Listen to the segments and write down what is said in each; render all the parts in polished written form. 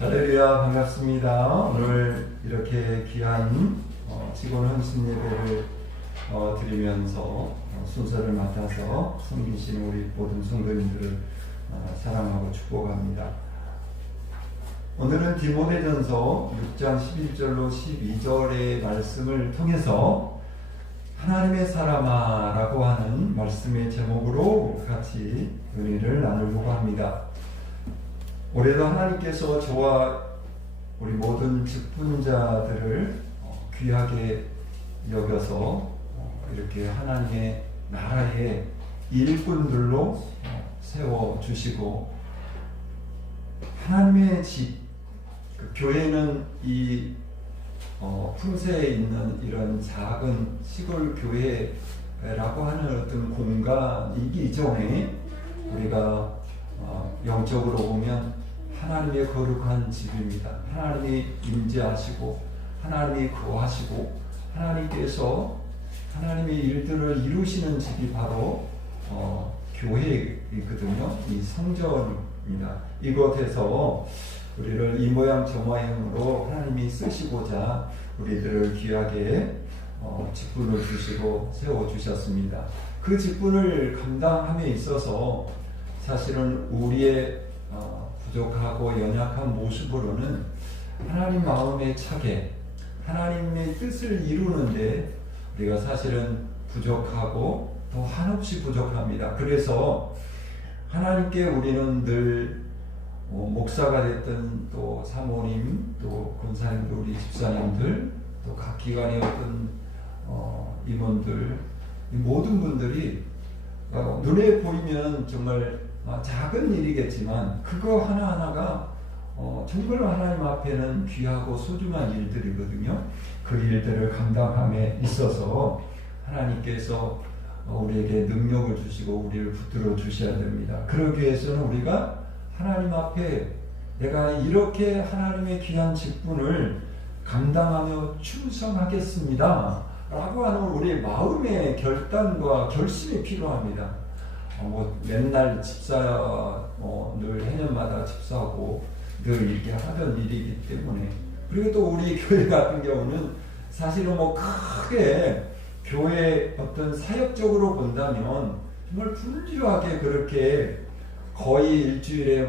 할렐루야, 반갑습니다. 오늘 이렇게 귀한 직원 헌신 예배를 드리면서 순서를 맡아서 섬기시는 우리 모든 성도님들을 사랑하고 축복합니다. 오늘은 디모데전서 6장 11절로 12절의 말씀을 통해서 하나님의 사람아 라고 하는 말씀의 제목으로 같이 은혜를 나누려고 합니다. 올해도 하나님께서 저와 우리 모든 직분자들을 귀하게 여겨서 이렇게 하나님의 나라의 일꾼들로 세워주시고, 하나님의 집, 그 교회는 이 품새에 있는 이런 작은 시골 교회라고 하는 어떤 공간이기 이전에 우리가 영적으로 보면 하나님의 거룩한 집입니다. 하나님이 임재하시고 하나님이 거하시고 하나님께서 하나님의 일들을 이루시는 집이 바로 교회이거든요. 이 성전입니다. 이곳에서 우리를 이 모양 저 모양으로 하나님이 쓰시고자 우리들을 귀하게 직분을 주시고 세워주셨습니다. 그 직분을 감당함에 있어서 사실은 우리의 부족하고 연약한 모습으로는 하나님 마음에 차게 하나님의 뜻을 이루는데 우리가 사실은 부족하고 더 한없이 부족합니다. 그래서 하나님께 우리는 늘 목사가 됐든 또 사모님 또 권사님들 우리 집사님들 또 각 기관의 어떤 임원들 모든 분들이 눈에 보이면 정말 작은 일이겠지만 그거 하나하나가 정말 하나님 앞에는 귀하고 소중한 일들이거든요. 그 일들을 감당함에 있어서 하나님께서 우리에게 능력을 주시고 우리를 붙들어 주셔야 됩니다. 그러기 위해서는 우리가 하나님 앞에 내가 이렇게 하나님의 귀한 직분을 감당하며 충성하겠습니다 라고 하는 우리의 마음의 결단과 결심이 필요합니다. 맨날 집사 늘 해년마다 집사하고 늘 이렇게 하던 일이기 때문에, 그리고 또 우리 교회 같은 경우는 사실은 크게 교회 어떤 사역적으로 본다면 정말 분주하게 그렇게 거의 일주일에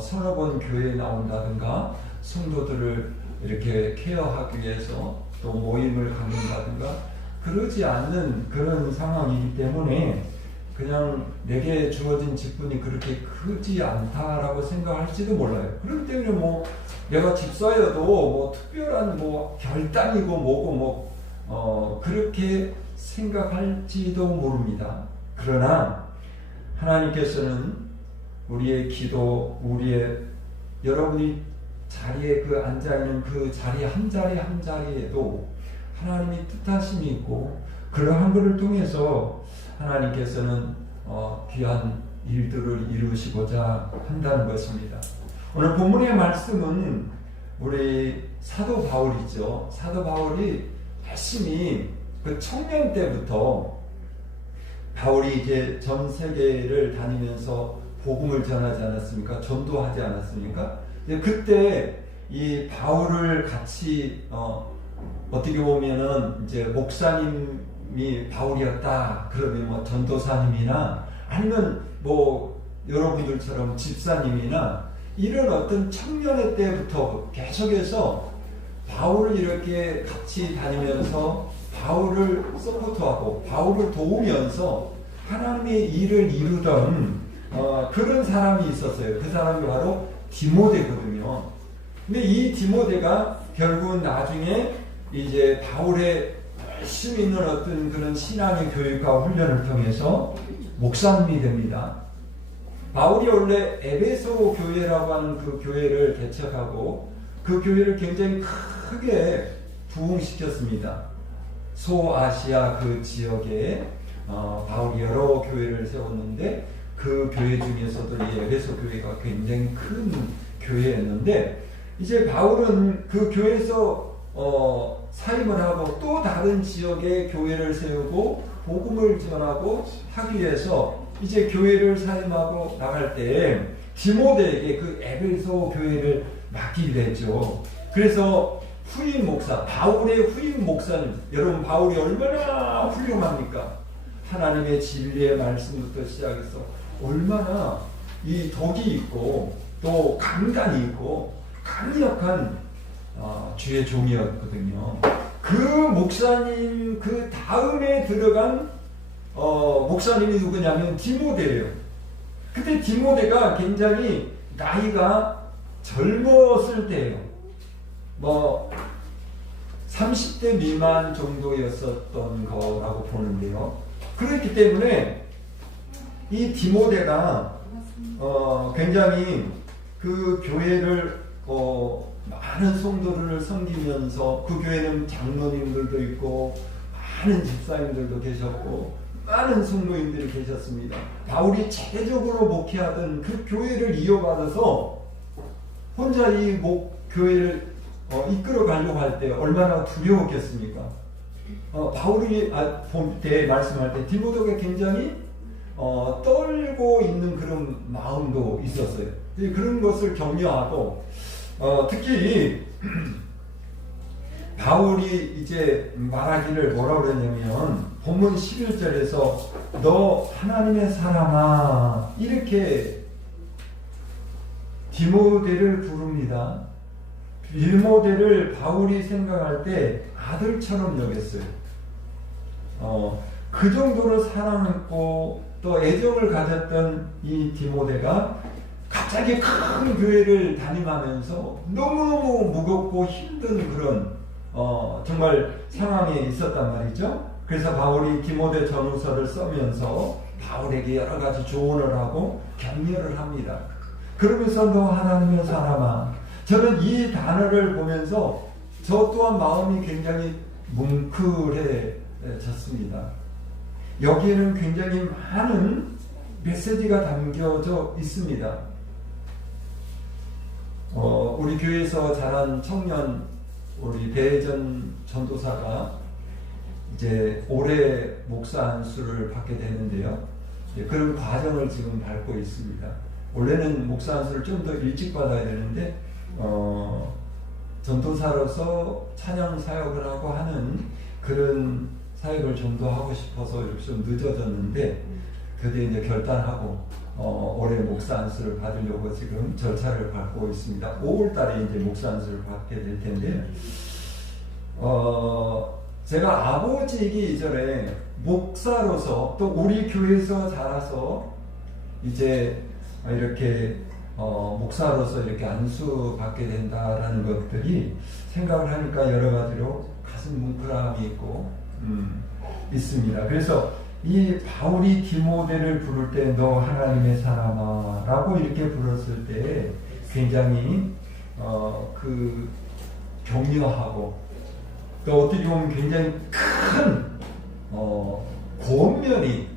서너 번 교회에 나온다든가 성도들을 이렇게 케어하기 위해서 또 모임을 갖는다든가 그러지 않는 그런 상황이기 때문에 그냥 내게 주어진 직분이 그렇게 크지 않다라고 생각할지도 몰라요. 그렇기 때문에 내가 집사여도 특별한 결단이고 뭐고 그렇게 생각할지도 모릅니다. 그러나 하나님께서는 우리의 기도, 우리의 여러분이 자리에 앉아있는 그 자리 한 자리 한 자리에도 하나님이 뜻하심이 있고 그러한 것을 통해서 하나님께서는 귀한 일들을 이루시고자 한다는 것입니다. 오늘 본문의 말씀은 우리 사도 바울이죠. 사도 바울이 열심히 그 청년 때부터 바울이 이제 전 세계를 다니면서 복음을 전하지 않았습니까? 전도하지 않았습니까? 그때 이 바울을 같이 어떻게 보면은 이제 목사님이 바울이었다 그러면 전도사님이나 아니면 여러분들처럼 집사님이나 이런 어떤 청년의 때부터 계속해서 바울을 이렇게 같이 다니면서 바울을 서포트하고 바울을 도우면서 하나님의 일을 이루던 그런 사람이 있었어요. 그 사람이 바로 디모데거든요. 근데 이 디모데가 결국은 나중에 이제 바울의 열심히 있는 어떤 그런 신앙의 교육과 훈련을 통해서 목사님이 됩니다. 바울이 원래 에베소 교회라고 하는 그 교회를 개척하고 그 교회를 굉장히 크게 부흥시켰습니다. 소아시아 그 지역에 바울이 여러 교회를 세웠는데 그 교회 중에서도 이 에베소 교회가 굉장히 큰 교회였는데 이제 바울은 그 교회에서 사임을 하고 또 다른 지역에 교회를 세우고 복음을 전하고 하기 위해서 이제 교회를 사임하고 나갈 때 디모데에게 그 에베소 교회를 맡기게 됐죠. 그래서 후임 목사, 바울의 후임 목사님, 여러분 바울이 얼마나 훌륭합니까? 하나님의 진리의 말씀부터 시작해서 얼마나 이 덕이 있고 또 감간이 있고 강력한 주의 종이었거든요. 그 목사님 그 다음에 들어간 목사님이 누구냐면 디모데예요. 그때 디모데가 굉장히 나이가 젊었을 때예요. 30대 미만 정도였었던 거라고 보는데요. 그렇기 때문에 이 디모데가 굉장히 그 교회를 많은 성도를 섬기면서 그 교회는 장로님들도 있고 많은 집사님들도 계셨고 많은 성도님들이 계셨습니다. 바울이 체계적으로 목회하던 그 교회를 이어받아서 혼자 이 교회를 이끌어 가려고 할 때 얼마나 두려웠겠습니까? 바울이 때 말씀할 때 디모데가 굉장히 떨고 있는 그런 마음도 있었어요. 그런 것을 격려하고 특히 바울이 이제 말하기를 뭐라고 그랬냐면 본문 11절에서 너 하나님의 사람아 이렇게 디모데를 부릅니다. 디모데를 바울이 생각할 때 아들처럼 여겼어요. 그 정도로 사랑했고 또 애정을 가졌던 이 디모데가 갑자기 큰 교회를 다니면서 너무너무 무겁고 힘든 그런 정말 상황에 있었단 말이죠. 그래서 바울이 디모데 전후서를 쓰면서 바울에게 여러 가지 조언을 하고 격려를 합니다. 그러면서 너 하나님의 사람아, 저는 이 단어를 보면서 저 또한 마음이 굉장히 뭉클해졌습니다. 여기에는 굉장히 많은 메시지가 담겨져 있습니다. 우리 교회에서 자란 청년 우리 배혜전 전도사가 이제 올해 목사 안수를 받게 되는데요. 그런 과정을 지금 밟고 있습니다. 원래는 목사 안수를 좀 더 일찍 받아야 되는데 전도사로서 찬양 사역을 하고 하는 그런 사역을 좀 더 하고 싶어서 이렇게 좀 늦어졌는데 그때 이제 결단하고 올해 목사 안수를 받으려고 지금 절차를 밟고 있습니다. 5월달에 이제 목사 안수를 받게 될 텐데 제가 아버지이기 이전에 목사로서 또 우리 교회에서 자라서 이제 이렇게 목사로서 이렇게 안수 받게 된다라는 것들이 생각을 하니까 여러 가지로 가슴 뭉클함이 있고 있습니다. 그래서 이 바울이 디모데를 부를 때 너 하나님의 사람아 라고 이렇게 불렀을 때 굉장히 그 격려하고 또 어떻게 보면 굉장히 큰 권면이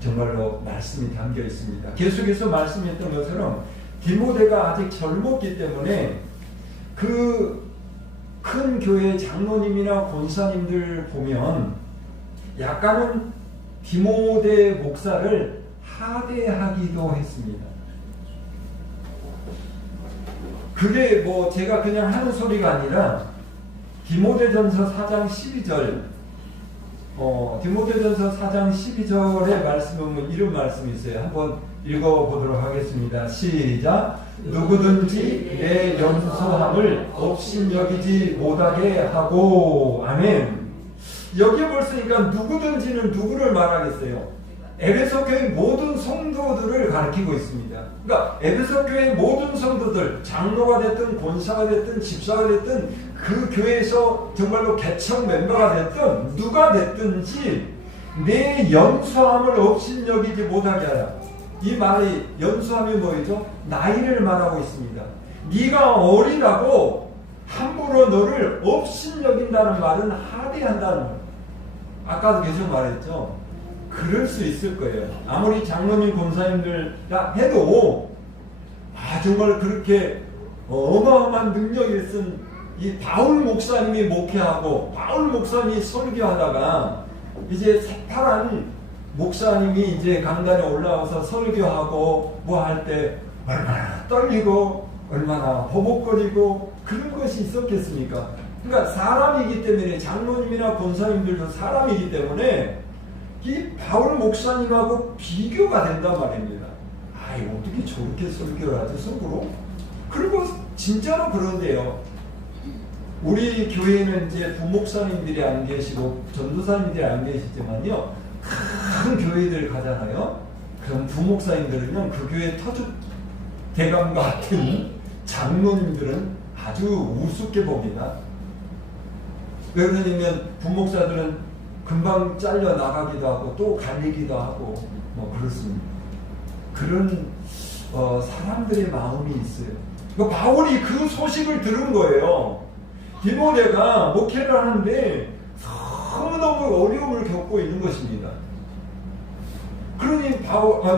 정말로 말씀이 담겨 있습니다. 계속해서 말씀했던 것처럼 디모데가 아직 젊었기 때문에 그 큰 교회 장로님이나 권사님들 보면 약간은 디모데 목사를 하대하기도 했습니다. 그게 뭐 제가 그냥 하는 소리가 아니라 디모데전서 4장 12절 디모데전서 4장 12절의 말씀은 이런 말씀이 있어요. 한번 읽어보도록 하겠습니다. 시작. 누구든지 내 연소함을 업신여기지 못하게 하고. 아멘. 여기에 벌써니까 누구든지는 누구를 말하겠어요? 에베소 교회 모든 성도들을 가리키고 있습니다. 그러니까 에베소 교회 모든 성도들, 장로가 됐든 권사가 됐든 집사가 됐든 그 교회에서 정말로 개척 멤버가 됐든 누가 됐든지 내 연소함을 업신여기지 못하게 하라. 이 말이 연소함이 뭐죠? 나이를 말하고 있습니다. 네가 어리다고 함부로 너를 업신여긴다는 말은 하대한다는 거예요. 아까도 계속 말했죠. 그럴 수 있을 거예요. 아무리 장로님 권사님들다 해도 정말 그렇게 어마어마한 능력이 있은 이 바울 목사님이 목회하고 바울 목사님이 설교하다가 이제 새파란 목사님이 이제 강단에 올라와서 설교하고 뭐 할 때 얼마나 떨리고 얼마나 버벅거리고 그런 것이 있었겠습니까? 그러니까 사람이기 때문에, 장로님이나 권사님들도 사람이기 때문에 이 바울 목사님하고 비교가 된단 말입니다. 아이, 어떻게 저렇게 설교를 하지, 속으로? 그리고 진짜로 그런데요. 우리 교회는 이제 부목사님들이 안 계시고 전도사님들이 안 계시지만요, 큰 교회들 가잖아요. 그럼 부목사님들은요, 그 교회 터줏 대감 같은 장로님들은 아주 우습게 봅니다. 왜 그러냐면 부목사들은 금방 잘려 나가기도 하고 또 갈리기도 하고 뭐 그렇습니다. 그런 사람들의 마음이 있어요. 그러니까 바울이 그 소식을 들은 거예요. 디모데가 목회를 하는데 너무너무 어려움을 겪고 있는 것입니다. 그러니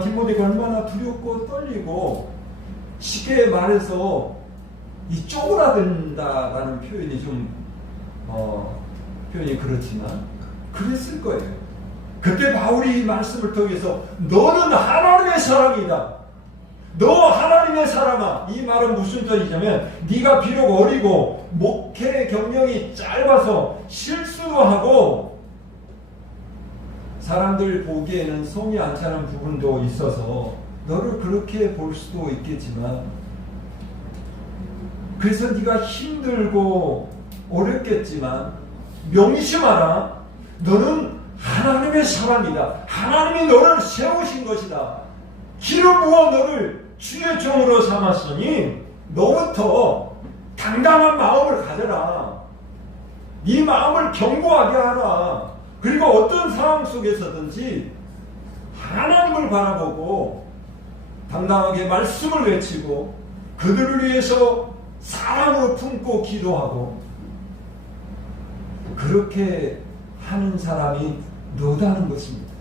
디모데가 얼마나 두렵고 떨리고, 쉽게 말해서 이 쪼그라든다라는 표현이 좀 표현이 그렇지만 그랬을 거예요. 그때 바울이 이 말씀을 통해서 너는 하나님의 사람이다. 너 하나님의 사람아. 이 말은 무슨 뜻이냐면, 네가 비록 어리고 목회 경력이 짧아서 실수도 하고 사람들 보기에는 성이 안 차는 부분도 있어서 너를 그렇게 볼 수도 있겠지만, 그래서 네가 힘들고 어렵겠지만 명심하라. 너는 하나님의 사람이다. 하나님이 너를 세우신 것이다. 기름 부어 너를 주의 종으로 삼았으니 너부터 당당한 마음을 가져라. 네 마음을 견고하게 하라. 그리고 어떤 상황 속에서든지 하나님을 바라보고 당당하게 말씀을 외치고 그들을 위해서 사랑으로 품고 기도하고, 그렇게 하는 사람이 너다는 것입니다.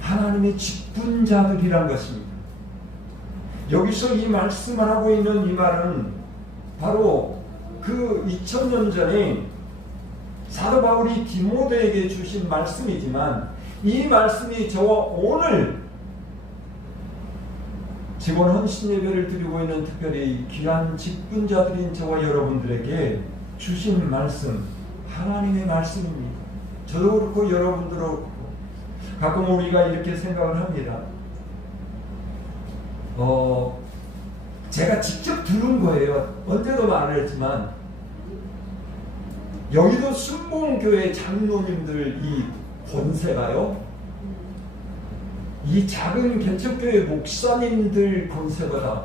하나님의 직분자들이란 것입니다. 여기서 이 말씀을 하고 있는 이 말은 바로 그 2000년 전에 사도 바울이 디모데에게 주신 말씀이지만, 이 말씀이 저와 오늘 직원 헌신 예배를 드리고 있는 특별히 귀한 직분자들인 저와 여러분들에게 주신 말씀, 하나님의 말씀입니다. 저도 그렇고 여러분들도 그렇고. 가끔 우리가 이렇게 생각을 합니다. 제가 직접 들은 거예요. 언제도 말을 했지만, 여의도 순복음교회 장로님들 이 권세가요, 이 작은 개척교회 목사님들 권세보다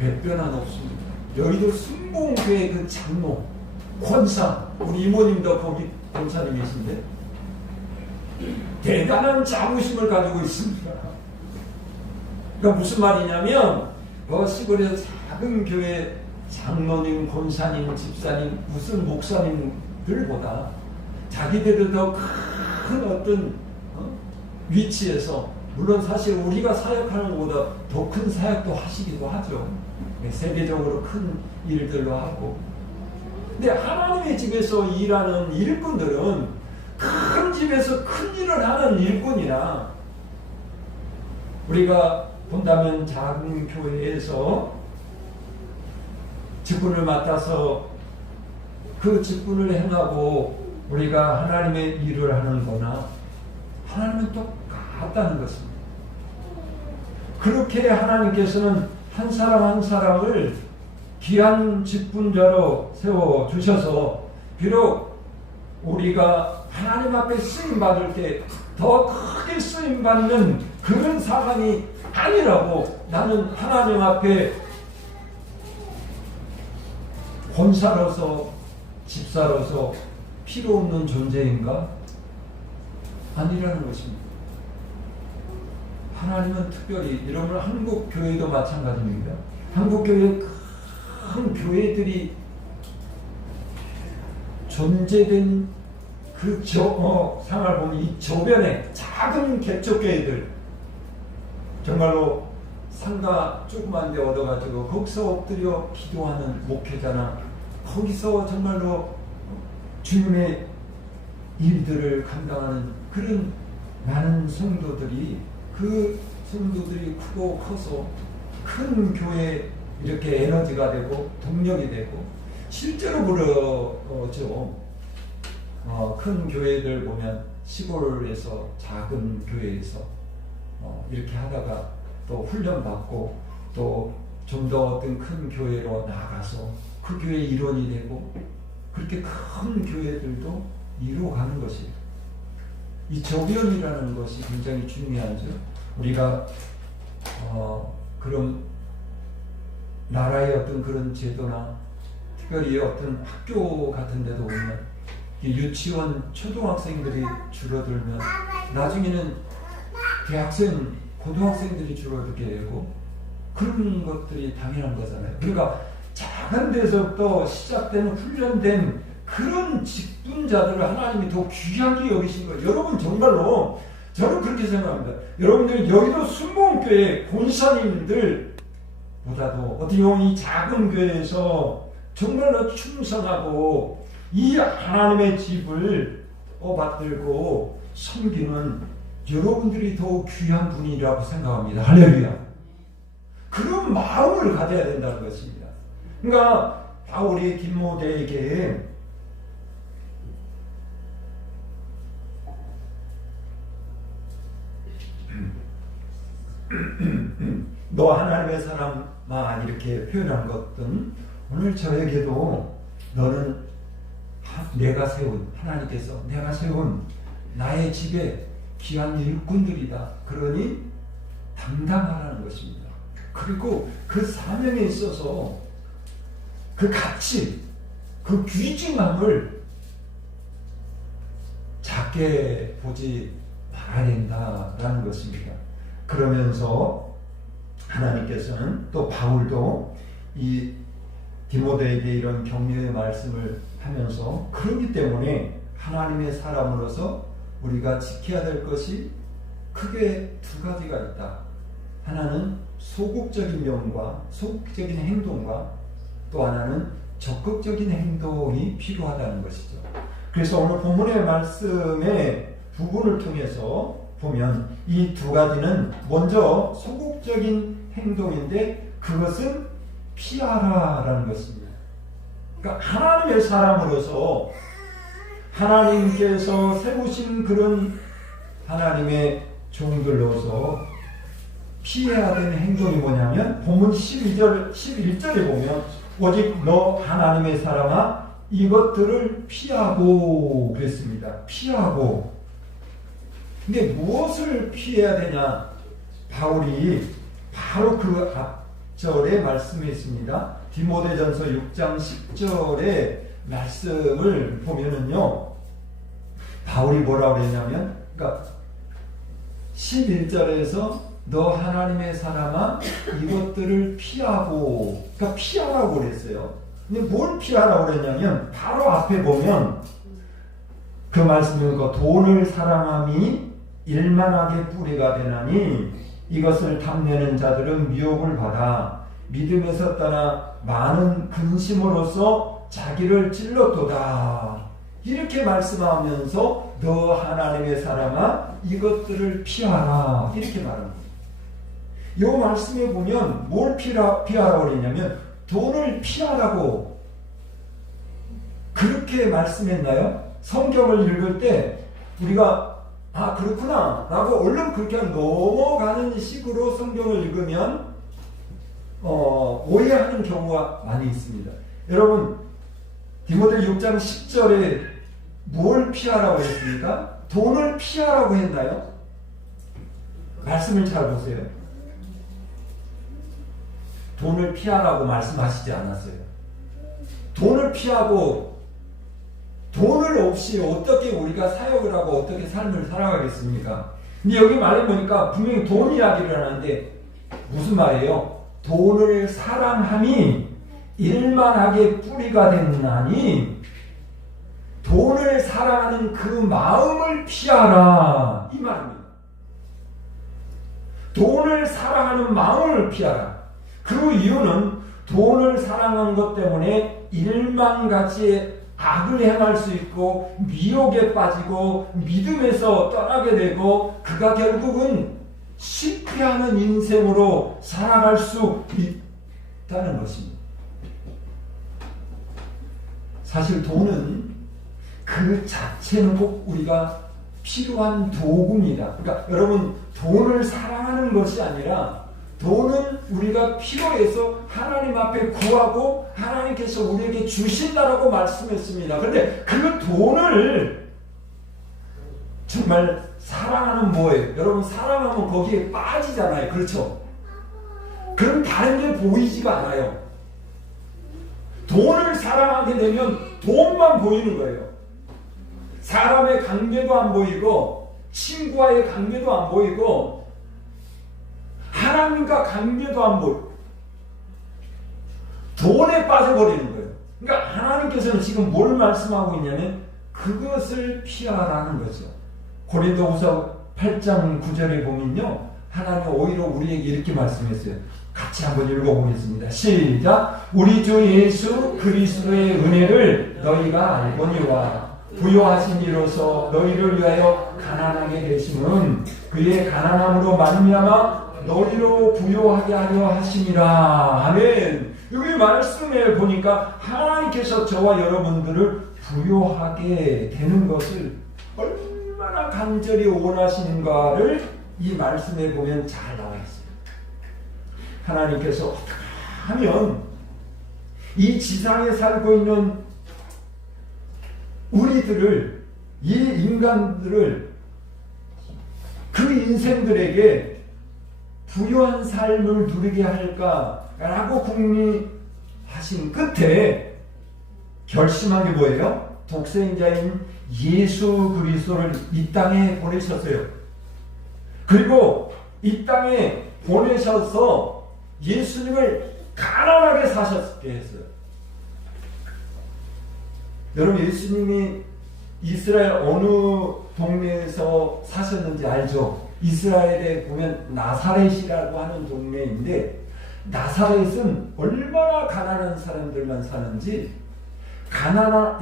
100배나 높습니다. 여의도 순복음교회 그 장로, 권사, 우리 이모님도 거기 권사님이신데 대단한 자부심을 가지고 있습니다. 그러니까 무슨 말이냐면, 시골에서 작은 교회 장로님, 권사님, 집사님, 무슨 목사님들보다 자기들은 더 큰 어떤 위치에서, 물론 사실 우리가 사역하는 것보다 더 큰 사역도 하시기도 하죠. 세계적으로 큰 일들로 하고. 근데 하나님의 집에서 일하는 일꾼들은 큰 집에서 큰 일을 하는 일꾼이라, 우리가 본다면 작은 교회에서 직분을 맡아서 그 직분을 행하고 우리가 하나님의 일을 하는 거나 하나님은 똑같다는 것입니다. 그렇게 하나님께서는 한 사람 한 사람을 귀한 직분자로 세워주셔서, 비록 우리가 하나님 앞에 쓰임받을 때 더 크게 쓰임받는 그런 사람이 아니라고, 나는 하나님 앞에 권사로서 집사로서 필요 없는 존재인가? 아니라는 것입니다. 하나님은 특별히, 여러분 한국 교회도 마찬가지입니다. 한국 교회 큰 교회들이 존재된 그 상을 보면 이 저변에 작은 개척교회들, 정말로 상가 조그만 데 얻어가지고 거기서 엎드려 기도하는 목회자나, 거기서 정말로 주님의 일들을 감당하는 그런 많은 성도들이, 그 성도들이 크고 커서 큰 교회 이렇게 에너지가 되고 동력이 되고 실제로 그러죠. 큰 교회들 보면 시골에서 작은 교회에서 이렇게 하다가 또 훈련받고 또 좀 더 어떤 큰 교회로 나가서 그 교회 일원이 되고 그렇게 큰 교회들도 이루어가는 것이에요. 이 조변이라는 것이 굉장히 중요하죠. 우리가 그런 나라의 어떤 그런 제도나 특별히 어떤 학교 같은 데도 보면 유치원 초등학생들이 줄어들면 나중에는 대학생 고등학생들이 줄어들게 되고 그런 것들이 당연한 거잖아요. 그러니까 작은 데서부터 시작되는 훈련된 그런 직분자들을 하나님이 더 귀하게 여기신 거예요. 여러분 정말로 저는 그렇게 생각합니다. 여러분들 여기도 순복음교회 권사님들보다도 어떻게 보면 이 작은 교회에서 정말로 충성하고 이 하나님의 집을 받들고 섬기는 여러분들이 더 귀한 분이라고 생각합니다. 할렐루야. 그런 마음을 가져야 된다는 것입니다. 그러니까 바울이 디모데에게 너 하나님의 사람만 이렇게 표현한 것은 오늘 저에게도 너는 내가 세운 하나님께서 내가 세운 나의 집에 귀한 일꾼들이다. 그러니 당당하라는 것입니다. 그리고 그 사명에 있어서 그 가치, 그 귀중함을 작게 보지 말아야 된다라는 것입니다. 그러면서 하나님께서는 또 바울도 이 디모데에게 이런 격려의 말씀을 하면서 그렇기 때문에 하나님의 사람으로서 우리가 지켜야 될 것이 크게 두 가지가 있다. 하나는 소극적인 면과 소극적인 행동과 또 하나는 적극적인 행동이 필요하다는 것이죠. 그래서 오늘 본문의 말씀의 부분을 통해서 보면 이 두 가지는 먼저 소극적인 행동인데 그것은 피하라라는 것입니다. 그러니까 하나님의 사람으로서 하나님께서 세우신 그런 하나님의 종들로서 피해야 되는 행동이 뭐냐면 본문 11절에 보면 오직 너 하나님의 사람아 이것들을 피하고 그랬습니다. 피하고. 근데 무엇을 피해야 되냐? 바울이 바로 그 앞절에 말씀했습니다. 디모데전서 6장 10절의 말씀을 보면은요, 바울이 뭐라고 그랬냐면, 그러니까 11절에서 너 하나님의 사람아 이것들을 피하고, 그러니까 피하라고 그랬어요. 근데 뭘 피하라고 그랬냐면 바로 앞에 보면 그 말씀은 돈을 사랑함이 일만하게 뿌리가 되나니 이것을 탐내는 자들은 미혹을 받아 믿음에서 떠나 많은 근심으로써 자기를 찔렀도다. 이렇게 말씀하면서 너 하나님의 사람아 이것들을 피하라 이렇게 말합니다. 이 말씀에 보면 뭘 피하라고 그러냐면 돈을 피하라고 그렇게 말씀했나요? 성경을 읽을 때 우리가 그렇구나 라고 얼른 그렇게 넘어가는 식으로 성경을 읽으면 오해하는 경우가 많이 있습니다. 여러분 디모데 6장 10절에 뭘 피하라고 했습니까? 돈을 피하라고 했나요? 말씀을 잘 보세요. 돈을 피하라고 말씀하시지 않았어요. 돈을 피하고 돈을 없이 어떻게 우리가 사역을 하고 어떻게 삶을 살아가겠습니까? 근데 여기 말해보니까 분명히 돈 이야기를 하는데 무슨 말이에요? 돈을 사랑함이 일만하게 뿌리가 됐나니 돈을 사랑하는 그 마음을 피하라 이 말입니다. 돈을 사랑하는 마음을 피하라. 그 이유는 돈을 사랑한 것 때문에 일만같이 악을 행할 수 있고 미혹에 빠지고 믿음에서 떠나게 되고 그가 결국은 실패하는 인생으로 살아갈 수 있다는 것입니다. 사실 돈은 그 자체는 꼭 우리가 필요한 도구입니다. 그러니까 여러분, 돈을 사랑하는 것이 아니라 돈은 우리가 필요해서 하나님 앞에 구하고 하나님께서 우리에게 주신다라고 말씀했습니다. 그런데 그 돈을 정말 사랑하는 뭐예요? 여러분, 사랑하면 거기에 빠지잖아요. 그렇죠? 그럼 다른 게 보이지가 않아요. 돈을 사랑하게 되면 돈만 보이는 거예요. 사람의 관계도 안 보이고 친구와의 관계도 안 보이고 하나님과 관계도 안 보이고 돈에 빠져버리는 거예요. 그러니까 하나님께서는 지금 뭘 말씀하고 있냐면 그것을 피하라는 거죠. 고린도후서 8장 9절에 보면요, 하나님 오히려 우리에게 이렇게 말씀했어요. 같이 한번 읽어보겠습니다. 시작. 우리 주 예수 그리스도의 은혜를 너희가 알거니와 부요하신 이로서 너희를 위하여 가난하게 되심은 그의 가난함으로 말미암아 너희로 부요하게 하려 하심이라. 아멘. 여기 말씀에 보니까 하나님께서 저와 여러분들을 부요하게 되는 것을 얼마나 간절히 원하시는가를 이 말씀에 보면 잘 나와 있습니다. 하나님께서 어떻게 하면 이 지상에 살고 있는 우리들을, 이 인간들을, 그 인생들에게 부유한 삶을 누리게 할까라고 궁리하신 끝에 결심한 게 뭐예요? 독생자인 예수 그리스도를 이 땅에 보내셨어요. 그리고 이 땅에 보내셔서 예수님을 가난하게 사셨게 했어요. 여러분, 예수님이 이스라엘 어느 동네에서 사셨는지 알죠? 이스라엘에 보면 나사렛이라고 하는 동네인데, 나사렛은 얼마나 가난한 사람들만 사는지,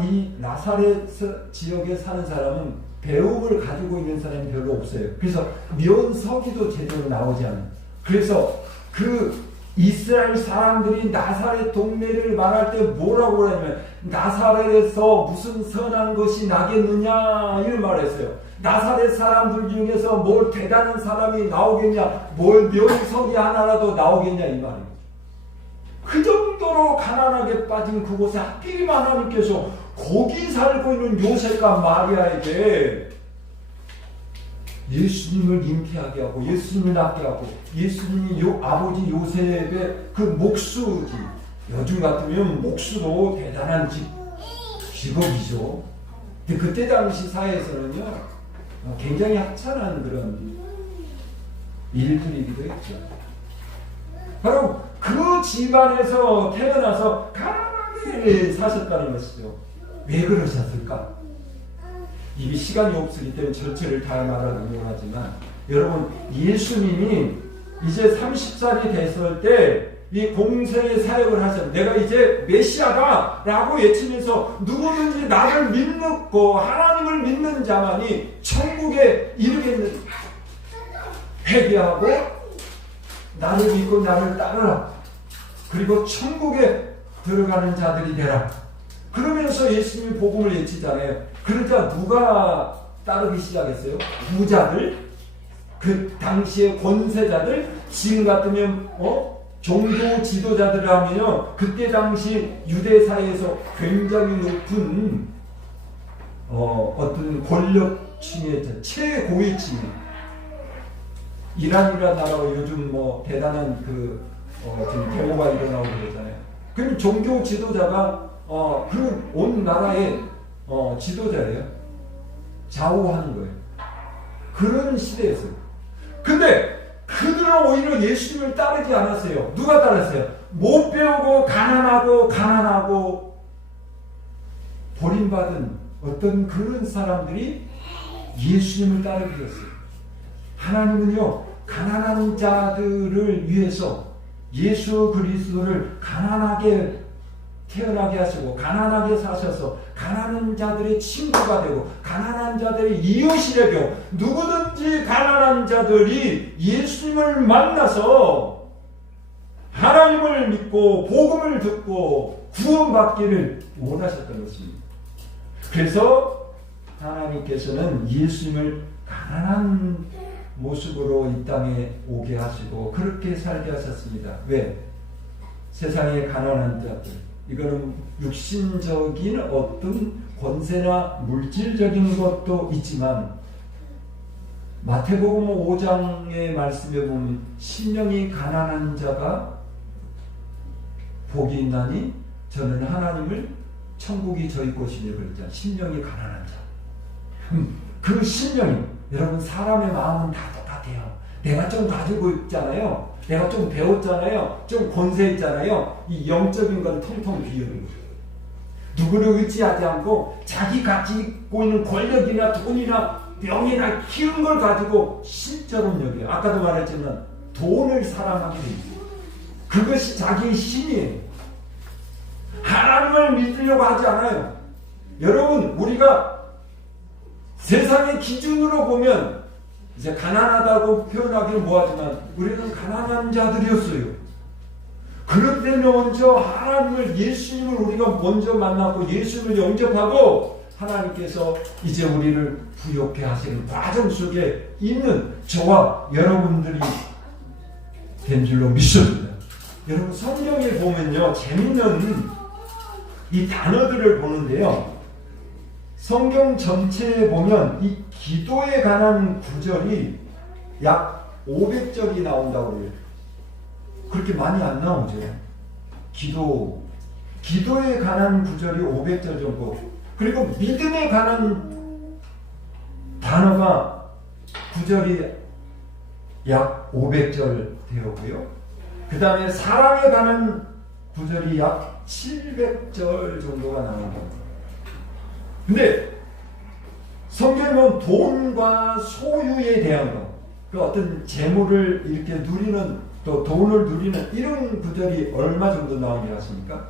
이 나사렛 지역에 사는 사람은 배움을 가지고 있는 사람이 별로 없어요. 그래서 면서기도 제대로 나오지 않아요. 그래서 그 이스라엘 사람들이 나사렛 동네를 말할 때 뭐라고 하냐면 나사렛에서 무슨 선한 것이 나겠느냐 이런 말을 했어요. 나사렛 사람들 중에서 뭘 대단한 사람이 나오겠냐, 뭘 면석이 하나라도 나오겠냐 이 말이에요. 그 정도로 가난하게 빠진 그곳에 하필이면 하나님께서 거기 살고 있는 요셉과 마리아에게 예수님을 잉태하게 하고 예수님을 낳게 하고 예수님이 아버지 요셉의 그 목수지, 요즘 같으면 목수도 대단한 직업이죠. 근데 그때 당시 사회에서는요 굉장히 하찮은 그런 일들이기도 했죠. 바로 그 집안에서 태어나서 가난하게 사셨다는 것이죠. 왜 그러셨을까? 이 시간이 없기 때문에 전체를 다 말하는 거지만, 여러분, 예수님이 이제 30살이 됐을 때 이 공생의 사역을 하셨는데, 내가 이제 메시아다 라고 외치면서 누구든지 나를 믿고 하나님을 믿는 자만이 천국에 이르겠는, 회개하고 나를 믿고 나를 따르라, 그리고 천국에 들어가는 자들이 되라. 그러면서 예수님이 복음을 외치잖아요. 그러자 누가 따르기 시작했어요? 부자들, 그 당시의 권세자들, 지금 같으면 종교 지도자들이라면요, 그때 당시 유대 사회에서 굉장히 높은 어떤 권력층의 최고위층, 이란이라는 나라가 요즘 대단한 지금 데모가 일어나고 그러잖아요. 그럼 종교 지도자가 그 온 나라의 지도자예요. 좌우하는 거예요. 그런 시대였어요. 근데 그들은 오히려 예수님을 따르지 않았어요. 누가 따랐어요? 못 배우고 가난하고 버림받은 어떤 그런 사람들이 예수님을 따르게 됐어요. 하나님은요, 가난한 자들을 위해서 예수 그리스도를 가난하게 태어나게 하시고 가난하게 사셔서 가난한 자들의 친구가 되고 가난한 자들의 이웃이 되고 누구든지 가난한 가난한 자들이 예수님을 만나서 하나님을 믿고 복음을 듣고 구원받기를 원하셨던 것입니다. 그래서 하나님께서는 예수님을 가난한 모습으로 이 땅에 오게 하시고 그렇게 살게 하셨습니다. 왜? 세상의 가난한 자들, 이거는 육신적인 어떤 권세나 물질적인 것도 있지만 마태복음 5장의 말씀에 보면 심령이 가난한 자가 복이 있나니 저는 하나님을 천국이 저희 곳이니 그랬잖아요. 심령이 가난한 자. 그 심령이, 여러분 사람의 마음은 다 똑같아요. 내가 좀 가지고 있잖아요. 내가 좀 배웠잖아요. 좀 권세 있잖아요. 이 영적인 건 텅텅 비어있는 거예요. 누구를 의지하지 않고 자기 가지고 있는 권력이나 돈이나 명예나 키운 걸 가지고 신처럼 여겨요. 아까도 말했지만 돈을 사랑하게 돼 있어요. 그것이 자기의 신이에요. 하나님을 믿으려고 하지 않아요. 여러분, 우리가 세상의 기준으로 보면 이제 가난하다고 표현하기는 뭐하지만 우리는 가난한 자들이었어요. 그럴 때 먼저 하나님을, 예수님을 우리가 먼저 만나고 예수님을 영접하고 하나님께서 이제 우리를 부욕해 하시는 과정 속에 있는 저와 여러분들이 된 줄로 믿습니다. 여러분 성경에 보면요, 재밌는 이 단어들을 보는데요, 성경 전체에 보면 이 기도에 관한 구절이 약 500절이 나온다고 해요. 그렇게 많이 안 나오죠. 기도에 관한 구절이 500절 정도. 그리고 믿음에 관한 단어가 구절이 약 500절 되었고요. 그 다음에 사랑에 관한 구절이 약 700절 정도가 나옵니다. 근데 성경에 보면 돈과 소유에 대한 것, 그 어떤 재물을 이렇게 누리는, 또 돈을 누리는 이런 구절이 얼마 정도 나오게 하십니까?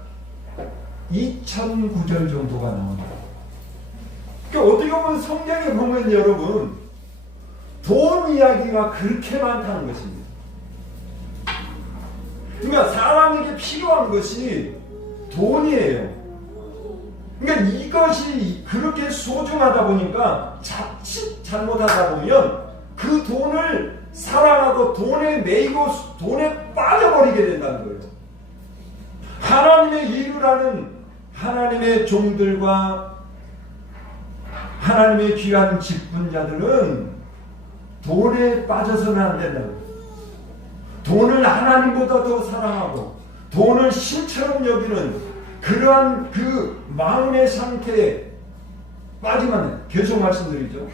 2009절 정도가 나옵니다. 그러니까 어떻게 보면 성경에 보면 여러분 돈 이야기가 그렇게 많다는 것입니다. 그러니까 사람에게 필요한 것이 돈이에요. 그러니까 이것이 그렇게 소중하다 보니까 자칫 잘못하다 보면 그 돈을 사랑하고 돈에 매이고 돈에 빠져버리게 된다는 거예요. 하나님의 일을 하는 하나님의 종들과 하나님의 귀한 직분자들은 돈에 빠져서는 안 된다는 거예요. 돈을 하나님보다 더 사랑하고 돈을 신처럼 여기는 그러한 그 마음의 상태에 빠지면 안 돼요. 계속 말씀드리죠.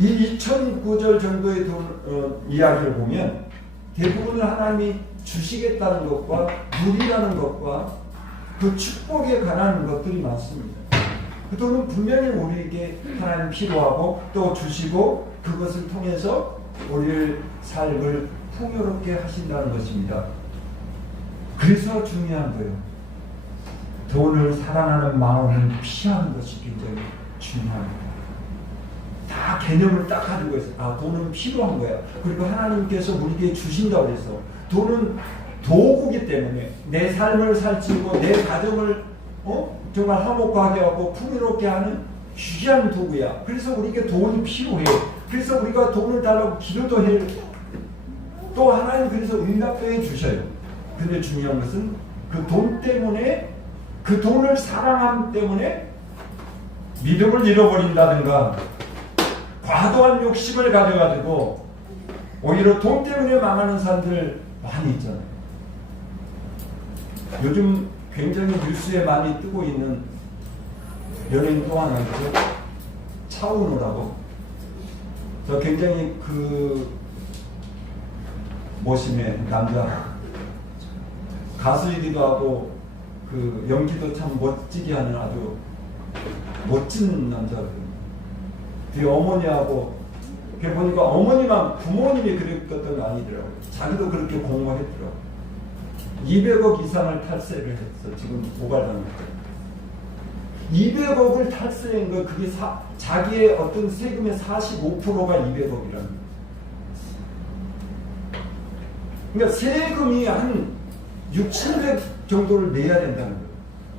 이 2009절 정도의 이야기를 보면 대부분은 하나님이 주시겠다는 것과 누리라는 것과 그 축복에 관한 것들이 많습니다. 그 돈은 분명히 우리에게 하나님 필요하고 또 주시고 그것을 통해서 우리의 삶을 풍요롭게 하신다는 것입니다. 그래서 중요한 거예요. 돈을 사랑하는 마음을 피하는 것이 굉장히 중요합니다. 다 개념을 딱 가지고 있어요. 아, 돈은 필요한 거야. 그리고 하나님께서 우리에게 주신다고 해서 돈은 도구기 때문에 내 삶을 살찌고 내 가정을 정말 화목하게 하고 풍요롭게 하는 귀한 도구야. 그래서 우리에게 돈이 필요해. 그래서 우리가 돈을 달라고 기도도 해요. 또 하나님 그래서 응답도 해 주셔요. 근데 중요한 것은 그 돈 때문에, 그 돈을 사랑함 때문에 믿음을 잃어버린다든가 과도한 욕심을 가져가지고 오히려 돈 때문에 망하는 사람들 많이 있잖아요. 요즘 굉장히 뉴스에 많이 뜨고 있는 연예인 또 하나 있죠. 차은우라고. 저 굉장히 그 멋있네, 남자. 가수이기도 하고 그 연기도 참 멋지게 하는 아주 멋진 남자거든요. 뒤에 어머니하고, 그게 보니까 어머니만, 부모님이 그랬던 거 아니더라고요. 자기도 그렇게 공모했더라고요. 200억 이상을 탈세를 했어. 지금 고발당했어요. 200억을 탈세한 거, 그게 자기의 어떤 세금의 45%가 200억이라는 거예요. 그러니까 세금이 한 6, 700 정도를 내야 된다는 거예요.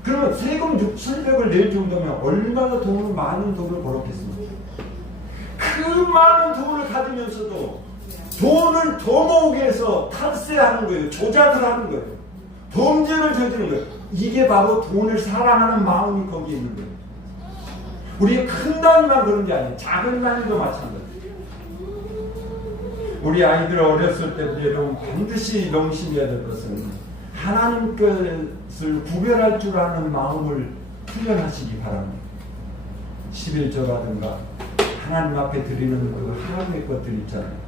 그러면 세금 6, 700을 낼 정도면 얼마나 많은 돈을 벌었겠습니까? 그 많은 돈을 가지면서도 돈을 더 모으기 위해서 탈세하는 거예요. 조작을 하는 거예요. 범죄를 저지르는 거예요. 이게 바로 돈을 사랑하는 마음이 거기에 있는 거예요. 우리 큰 단위만 그런 게 아니에요. 작은 단위도 마찬가지예요. 우리 아이들 어렸을 때부터 여러분 반드시 명심해야 될 것은 하나님 것을 구별할 줄 아는 마음을 훈련하시기 바랍니다. 11조라든가 하나님 앞에 드리는 그 하나님의 것들 있잖아요.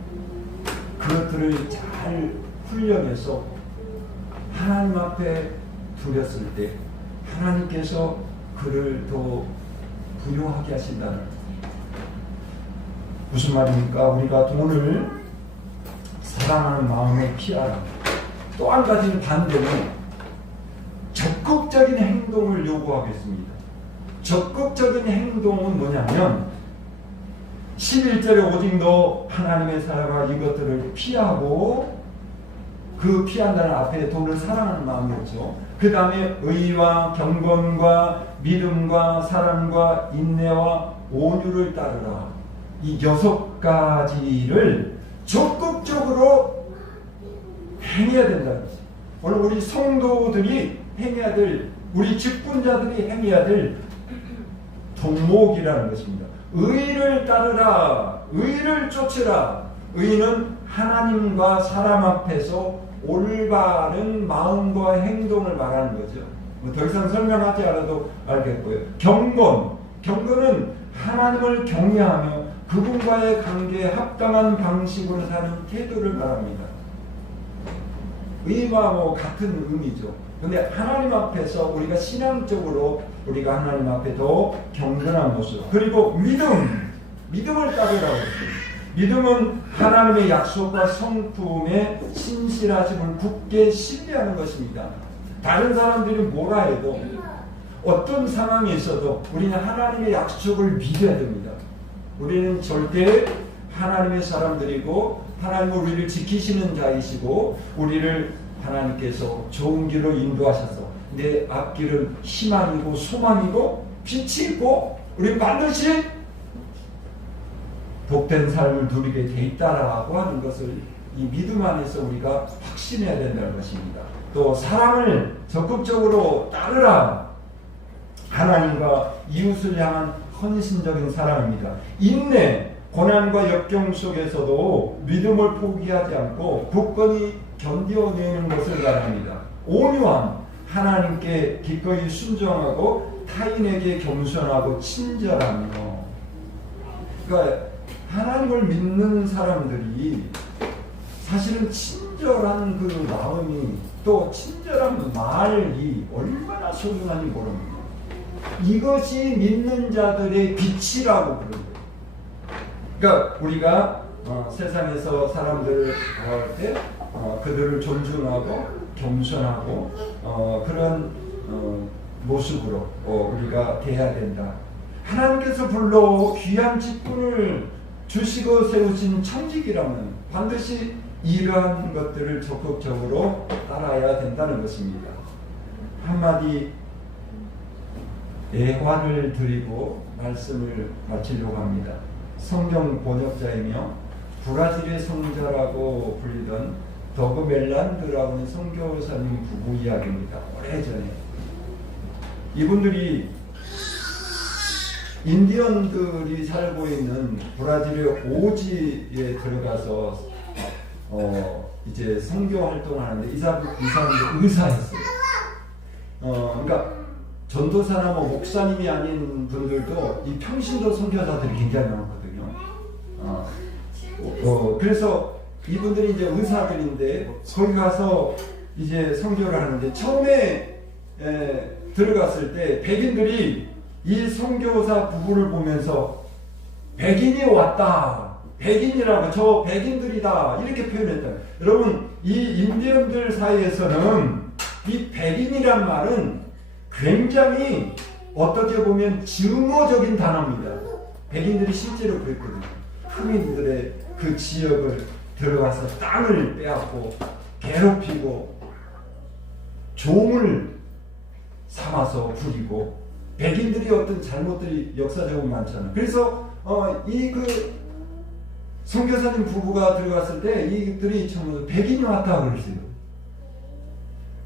그것들을 잘 훈련해서 하나님 앞에 드렸을 때 하나님께서 그를 더 부요하게 하신다는 거예요. 무슨 말입니까? 우리가 돈을 사랑하는 마음에 피하라. 또 한 가지는 반대는 적극적인 행동을 요구하겠습니다. 적극적인 행동은 뭐냐면 11절에 오직 너 하나님의 사랑과 이것들을 피하고 그 피한다는 앞에 돈을 사랑하는 마음이었죠. 그 다음에 의와 경건과 믿음과 사랑과 인내와 온유를 따르라. 이 6가지를 적극적으로 행해야 된다는 거죠. 오늘 우리 성도들이 행해야 될, 우리 직분자들이 행해야 될 덕목이라는 것입니다. 의를 따르라. 의를 쫓으라. 의는 하나님과 사람 앞에서 올바른 마음과 행동을 말하는 거죠. 더 이상 설명하지 않아도 알겠고요. 경건은 하나님을 경외하며 그분과의 관계에 합당한 방식으로 사는 태도를 말합니다. 의와 같은 의미죠. 근데 하나님 앞에서 우리가 신앙적으로 우리가 하나님 앞에 더 경건한 모습. 그리고 믿음을 따르라고 했습니다. 믿음은 하나님의 약속과 성품에 신실하심을 굳게 신뢰하는 것입니다. 다른 사람들이 뭐라 해도 어떤 상황에 있어도 우리는 하나님의 약속을 믿어야 됩니다. 우리는 절대 하나님의 사람들이고 하나님은 우리를 지키시는 자이시고 우리를 하나님께서 좋은 길로 인도하셔서 내 앞길은 희망이고 소망이고 빛이 있고 우리는 반드시 복된 삶을 누리게 돼 있다라고 하는 것을 이 믿음 안에서 우리가 확신해야 된다는 것입니다. 또 사랑을 적극적으로 따르라. 하나님과 이웃을 향한 헌신적인 사랑입니다. 인내, 고난과 역경 속에서도 믿음을 포기하지 않고 굳건히 견뎌내는 것을 말합니다. 온유함, 하나님께 기꺼이 순종하고 타인에게 겸손하고 친절하며. 그러니까 하나님을 믿는 사람들이 사실은 친절한 그 마음이 또 친절한 말이 얼마나 소중한지 모릅니다. 이것이 믿는 자들의 빛이라고 부르는 거예요. 그러니까 우리가 세상에서 사람들을 대할 때 그들을 존중하고 겸손하고 그런 모습으로 우리가 대해야 된다. 하나님께서 불러 귀한 직분을 주시고 세우신 청직이라면 반드시 이러한 것들을 적극적으로 따라야 된다는 것입니다. 한마디 애환을 드리고 말씀을 마치려고 합니다. 성경 번역자이며 브라질의 성자라고 불리던 더그 멜란드라고 하는 선교사님 부부 이야기입니다. 오래전에 이분들이 인디언들이 살고 있는 브라질의 오지에 들어가서 이제 선교 활동을 하는데 이 사람들 의사였어요. 그러니까 전도사나 목사님이 아닌 분들도 이 평신도 선교사들이 굉장히 많거든요. 그래서 이분들이 이제 의사들인데 거기 가서 이제 선교를 하는데 처음에 들어갔을 때 백인들이 이 선교사 부부를 보면서 백인이 왔다. 백인이라고 저 백인들이다. 이렇게 표현했다. 여러분 이 인디언들 사이에서는 이 백인이란 말은 굉장히 어떻게 보면 증오적인 단어입니다. 백인들이 실제로 그랬거든요. 흑인들의 그 지역을 들어가서 땅을 빼앗고 괴롭히고 종을 삼아서 부리고, 백인들이 어떤 잘못들이 역사적으로 많잖아요. 그래서 이 선교사님 부부가 들어갔을 때 이들이 처음으로 백인이 왔다 그랬어요.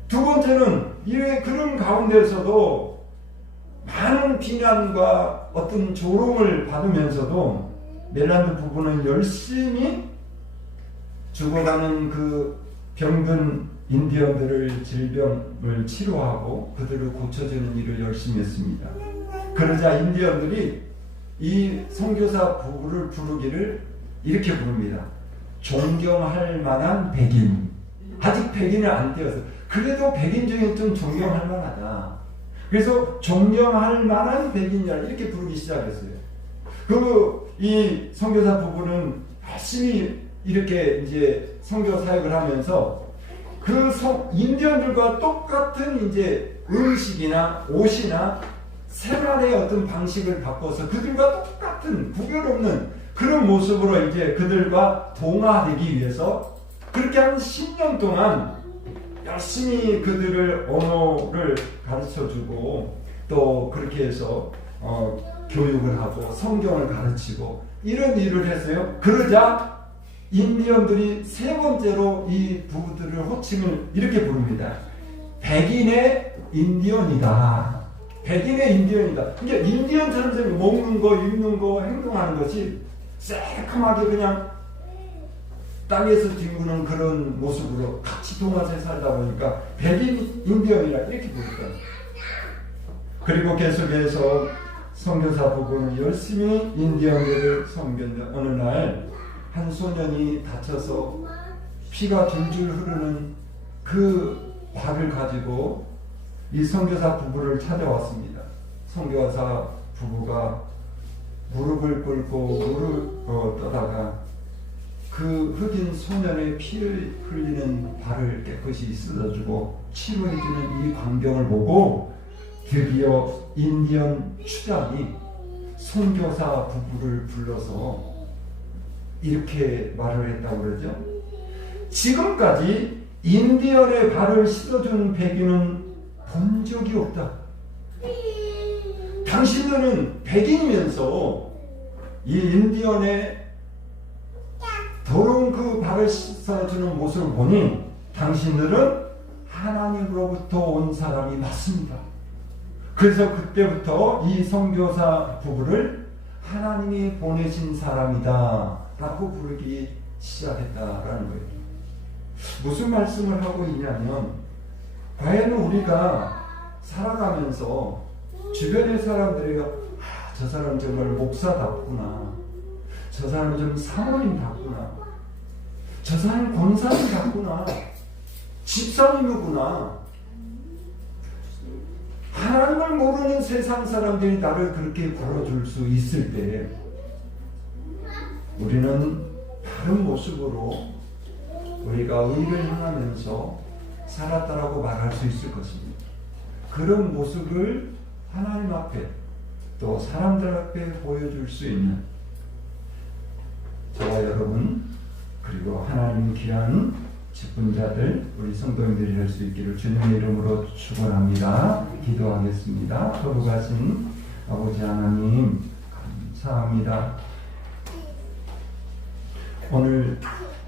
두 번째는 그런 가운데서도 많은 비난과 어떤 조롱을 받으면서도 멜란드 부부는 열심히 죽어가는 그 병든 인디언들을 질병을 치료하고 그들을 고쳐주는 일을 열심히 했습니다. 그러자 인디언들이 이 선교사 부부를 부르기를 이렇게 부릅니다. 존경할 만한 백인. 아직 백인을 안 떼어서 그래도 백인 중에 좀 존경할 만하다. 그래서 존경할 만한 백인이라 이렇게 부르기 시작했어요. 이 선교사 부부는 열심히 이렇게 이제 선교 사역을 하면서 인디언들과 똑같은 이제 음식이나 옷이나 생활의 어떤 방식을 바꿔서 그들과 똑같은 구별 없는 그런 모습으로 이제 그들과 동화되기 위해서 그렇게 한 10년 동안 열심히 그들을 언어를 가르쳐주고 또 그렇게 해서 교육을 하고 성경을 가르치고 이런 일을 했어요. 그러자 인디언들이 세 번째로 이 부부들을 호칭을 이렇게 부릅니다. 백인의 인디언이다. 백인의 인디언이다. 그러니까 인디언처럼 먹는 거, 입는 거, 행동하는 것이 새카맣게 그냥 땅에서 뒹구는 그런 모습으로 같이 동화에 살다 보니까 백인 인디언이라 이렇게 부르더라고요. 그리고 계속해서 선교사 부부는 열심히 인디언들을 섬겼는데 어느 날 한 소년이 다쳐서 피가 줄줄 흐르는 그 발을 가지고 이 선교사 부부를 찾아왔습니다. 선교사 부부가 무릎을 꿇고 무릎을 떠다가 그 흑인 소년의 피를 흘리는 발을 깨끗이 씻어주고 치료해주는 이 광경을 보고 드디어 인디언 추장이 선교사 부부를 불러서 이렇게 말을 했다고 그러죠. 지금까지 인디언의 발을 씻어준 백인은 본 적이 없다. 당신들은 백인이면서 이 인디언의 더러운 그 발을 씻어주는 모습을 보니 당신들은 하나님으로부터 온 사람이 맞습니다. 그래서 그때부터 이 선교사 부부를 하나님이 보내신 사람이다 라고 부르기 시작했다라는 거예요. 무슨 말씀을 하고 있냐면 과연 우리가 살아가면서 주변의 사람들이 저 사람 정말 목사답구나, 저 사람 좀 사모님답구나, 저 사람 권사님답구나, 집사님이구나, 하나님을 모르는 세상 사람들이 나를 그렇게 불러줄 수 있을 때 우리는 다른 모습으로 우리가 의를 행하면서 살았다라고 말할 수 있을 것입니다. 그런 모습을 하나님 앞에 또 사람들 앞에 보여줄 수 있는 저와 여러분 그리고 하나님 귀한 직분자들 우리 성도님들이 될 수 있기를 주님의 이름으로 축원합니다. 기도하겠습니다. 거룩하신 아버지 하나님 감사합니다. 오늘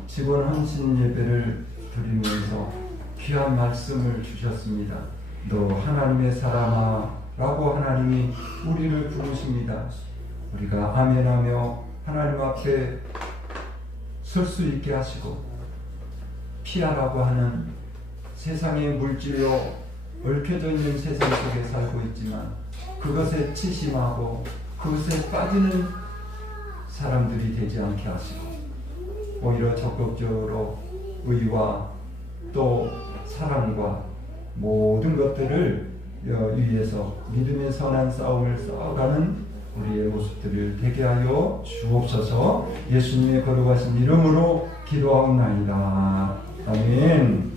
직원 헌신 예배를 드리면서 귀한 말씀을 주셨습니다. 너 하나님의 사람아 라고 하나님이 우리를 부르십니다. 우리가 아멘하며 하나님 앞에 설 수 있게 하시고 피하라고 하는 세상의 물질로 얽혀져 있는 세상 속에 살고 있지만 그것에 치심하고 그것에 빠지는 사람들이 되지 않게 하시고 오히려 적극적으로 의와 또 사랑과 모든 것들을 위해서 믿음의 선한 싸움을 싸워가는 우리의 모습들을 되게 하여 주옵소서. 예수님의 거룩하신 이름으로 기도하옵나이다. 아멘.